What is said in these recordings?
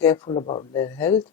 careful about their health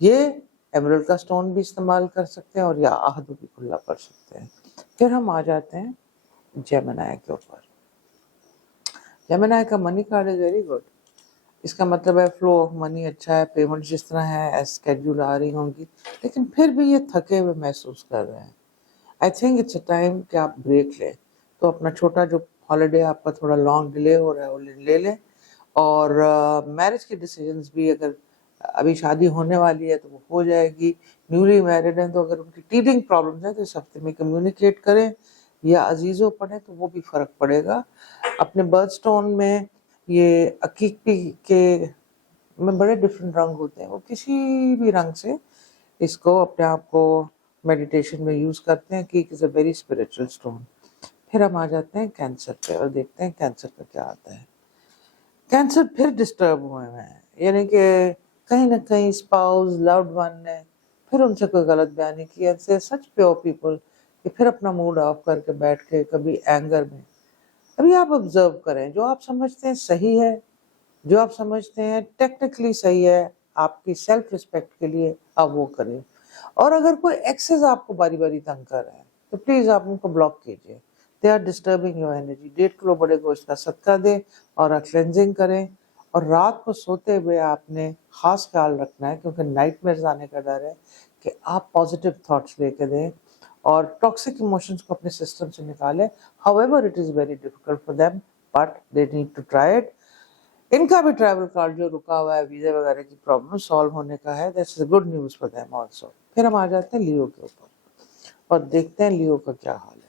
یہ emerald کا stone بھی استعمال کر سکتے ہیں اور یا عہد بھی کھلا کر سکتے ہیں. پھر ہم آ جاتے ہیں جیمنائی کے اوپر. جیمنائی کا منی کارڈ از ویری گڈ. اس کا مطلب ہے فلو آف منی اچھا ہے، پیمنٹ جس طرح ہے ایز اسکیڈول آ رہی ہوں گی، لیکن پھر بھی یہ تھکے ہوئے محسوس کر رہے ہیں. I think it's a time کہ آپ بریک لیں. تو اپنا چھوٹا جو ہالیڈے آپ کا تھوڑا لانگ ڈیلے ہو رہا ہے وہ لے لیں. اور میرج کی ڈیسیجنز بھی اگر ابھی شادی ہونے والی ہے تو وہ ہو جائے گی. نیولی میرڈ ہیں تو اگر ان کی ٹیتھنگ پرابلمس ہیں تو اس ہفتے میں کمیونیکیٹ کریں یا عزیزوں پڑھیں تو وہ بھی فرق پڑے گا. اپنے برتھ سٹون میں یہ عقیقی کے میں بڑے ڈفرینٹ رنگ ہوتے ہیں، وہ کسی بھی رنگ سے اس کو اپنے آپ کو میڈیٹیشن میں یوز کرتے ہیں. عقیق از اے ویری اسپریچول اسٹون. پھر ہم آ جاتے ہیں کینسر پہ اور دیکھتے ہیں کینسر کا کیا آتا ہے. کینسر پھر ڈسٹرب ہوئے ہیں، یعنی کہ کہیں نہ کہیں اسپاؤز لوڈ ون نے پھر ان سے کوئی غلط بیانی کی. ایسے سچ پیور پیپل کہ پھر اپنا موڈ آف کر کے بیٹھ کے کبھی اینگر میں. ابھی آپ آبزرو کریں جو آپ سمجھتے ہیں صحیح ہے، جو آپ سمجھتے ہیں ٹیکنیکلی صحیح ہے آپ کی سیلف رسپیکٹ کے لیے، آپ وہ کریں. اور اگر کوئی ایکسز آپ کو باری باری تنگ کر رہے ہیں تو پلیز آپ ان کو بلاک کیجیے. They are disturbing your energy. 1.5 kilo بڑے گوشت کا صدقہ دیں اور کلینزنگ کریں. اور رات کو سوتے ہوئے آپ نے خاص خیال رکھنا ہے کیونکہ نائٹ میئرز آنے کا ڈر ہے کہ آپ پازیٹیو تھاٹس لے کے دیں اور ٹاکسک ایموشنز کو اپنے سسٹم سے نکالیں. However, it is very difficult for them, but they need to try it. ان کا بھی ٹریول کارڈ جو رکا ہوا ہے ویزے وغیرہ کی پرابلم سالو ہونے کا ہے. That's a good news for them also. پھر ہم آ جاتے ہیں لیو کے اوپر اور دیکھتے ہیں لیو کا کیا حال ہے.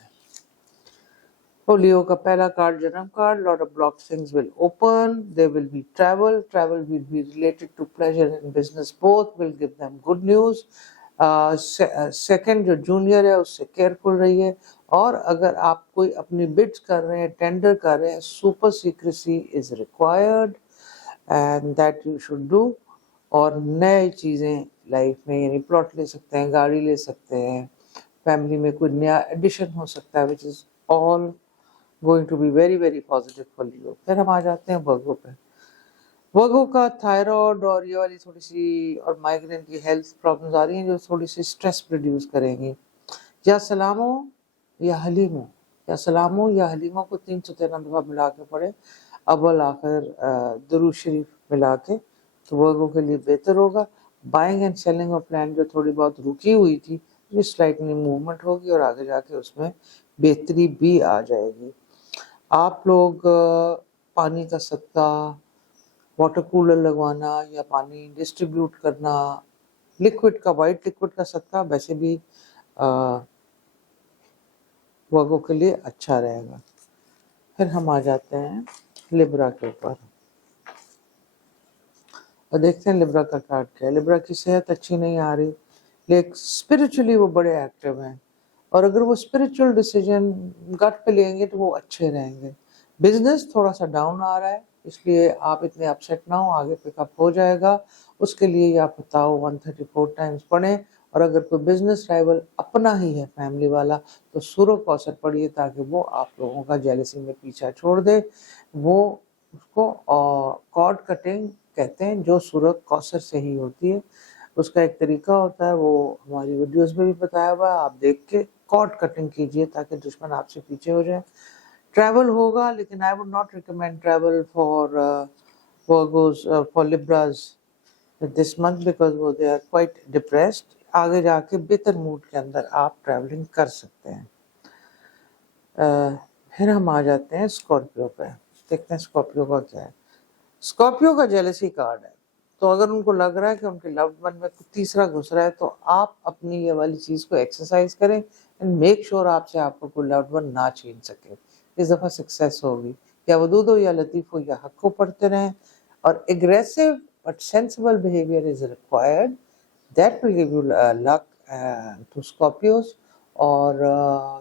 تو لیو کا پہلا کارڈ جنم card. Lot of blocked things will open. There will be travel. Travel will be related to pleasure and business. Both will give them good news. Second جو جونیئر ہے اس سے کیئرفل رہیے. اور اگر آپ کوئی اپنی بڈس کر رہے ہیں، ٹینڈر کر رہے ہیں، super secrecy is required and that you should do. اور نئے چیزیں لائف میں یعنی پلاٹ لے سکتے ہیں، گاڑی لے سکتے ہیں، فیملی میں کوئی نیا ایڈیشن ہو سکتا ہے which is all going to be very very positive for you. پھر ہم آ جاتے ہیں ورگو پہ. ورگو کا تھائرائڈ اور یہ والی تھوڑی سی اور مائیگرین کی ہیلتھ پرابلمز آ رہی ہیں جو تھوڑی سی اسٹریس پروڈیوس کریں گی. یا سلامو یا حلیمو، یا سلامو یا حلیمو کو 313 دفعہ ملا کے پڑھے اول آخر درود شریف ملا کے تو ورگو کے لیے بہتر ہوگا. Buying and selling of land جو تھوڑی بہت رکی ہوئی تھی یہ سلائٹلی موومنٹ ہوگی اور آگے جا کے اس میں بہتری بھی آ جائے گی. آپ لوگ پانی کا صدقہ، واٹر کولر لگوانا یا پانی ڈسٹریبیوٹ کرنا، لکوڈ کا، وائٹ لکوڈ کا صدقہ ویسے بھی ورگو کے لیے اچھا رہے گا. پھر ہم آ جاتے ہیں لبرا کے اوپر اور دیکھتے ہیں لبرا کا کارڈ کیا ہے. لبرا کی صحت اچھی نہیں آ رہی لیکن اسپرچولی وہ بڑے ایکٹیو ہیں اور اگر وہ اسپرچول ڈیسیجن گٹ پہ لیں گے تو وہ اچھے رہیں گے. بزنس تھوڑا سا ڈاؤن آ رہا ہے اس لیے آپ اتنے اپسیٹ نہ ہوں، آگے پک اپ ہو جائے گا. اس کے لیے یا بتاؤ 134 ٹائمز پڑھیں. اور اگر کوئی بزنس رائیول اپنا ہی ہے فیملی والا تو سورہ کوثر پڑھیے تاکہ وہ آپ لوگوں کا جیلسی میں پیچھا چھوڑ دے. وہ اس کو کارڈ کٹنگ کہتے ہیں جو سورہ کوثر سے ہی ہوتی ہے. اس کا ایک طریقہ ہوتا ہے وہ ہماری ویڈیوز میں بھی بتایا ہوا ہے، آپ دیکھ کے کارڈ کٹنگ کیجئے تاکہ دشمن آپ سے پیچھے ہو جائے. ٹریول ہوگا لیکن I would not recommend travel for Libras this month because they are quite depressed. آگے جا کے بہتر موڈ کے اندر آپ ٹریولنگ کر سکتے ہیں. پھر ہم آ جاتے ہیں اسکارپیو پہ. دیکھتے ہیں اسکارپیو کا کیا ہے. اسکارپیو کا جیلسی کارڈ ہے تو اگر ان کو لگ رہا ہے کہ ان کے لوڈ ون میں کوئی تیسرا گھس رہا ہے تو آپ اپنی یہ والی چیز کو ایکسرسائز کریں اینڈ میک شور آپ سے آپ کو کوئی لوڈ ون نہ چھین سکے. اس دفعہ سکسیس ہوگی. یا ودود ہو یا لطیف ہو یا حق کو پڑھتے رہیں. اور aggressive but sensible behaviour is required. That will give you luck to Scorpios. اور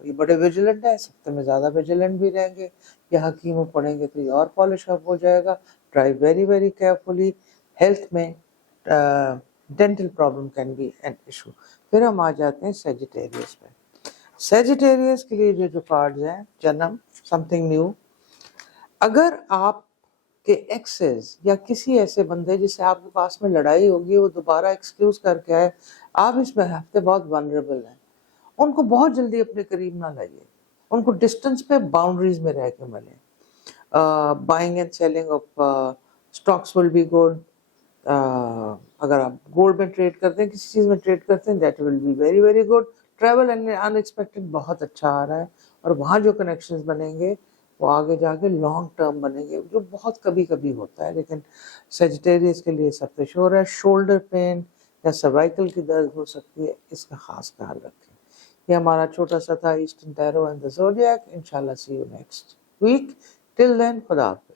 یہ بڑے ویجیلنٹ ہیں، سفتے میں زیادہ ویجیلنٹ بھی رہیں گے. یا حکیموں پڑھیں گے تو یہ اور پالش اپ ہو جائے گا. Drive very very carefully. Health میں dental problem can be an issue. پھر ہم آ جاتے ہیں سیجیٹیریس پہ. سیجیٹیریس کے لیے جو کارڈز ہیں جنم سم تھنگ نیو. اگر آپ کہ ایکسز یا کسی ایسے بندے جس سے آپ کے پاس میں لڑائی ہوگی وہ دوبارہ ایکسکیوز کر کے آئے، آپ اس میں ہفتے بہت ونریبل ہیں، ان کو بہت جلدی اپنے قریب نہ لائیے، ان کو ڈسٹنس پہ باؤنڈریز میں رہ کے ملیں. Buying and selling of stocks will be good. اگر آپ گولڈ میں ٹریڈ کرتے ہیں، کسی چیز میں ٹریڈ کرتے ہیں، that will be very very good. Travel unexpected بہت اچھا آ رہا ہے، اور وہاں جو کنیکشنز بنیں گے وہ آگے جا کے لانگ ٹرم بنیں گے، جو بہت کبھی کبھی ہوتا ہے. لیکن سیجیٹیریس کے لیے سب سے شور ہے، شولڈر پین یا سروائکل کی درد ہو سکتی ہے، اس کا خاص خیال رکھیں. یہ ہمارا چھوٹا سا تھا ایسٹرن ٹیرو اینڈ دی زوڈیاک. انشاءاللہ سی یو نیکسٹ ویک. ٹل دین خدا حافظ.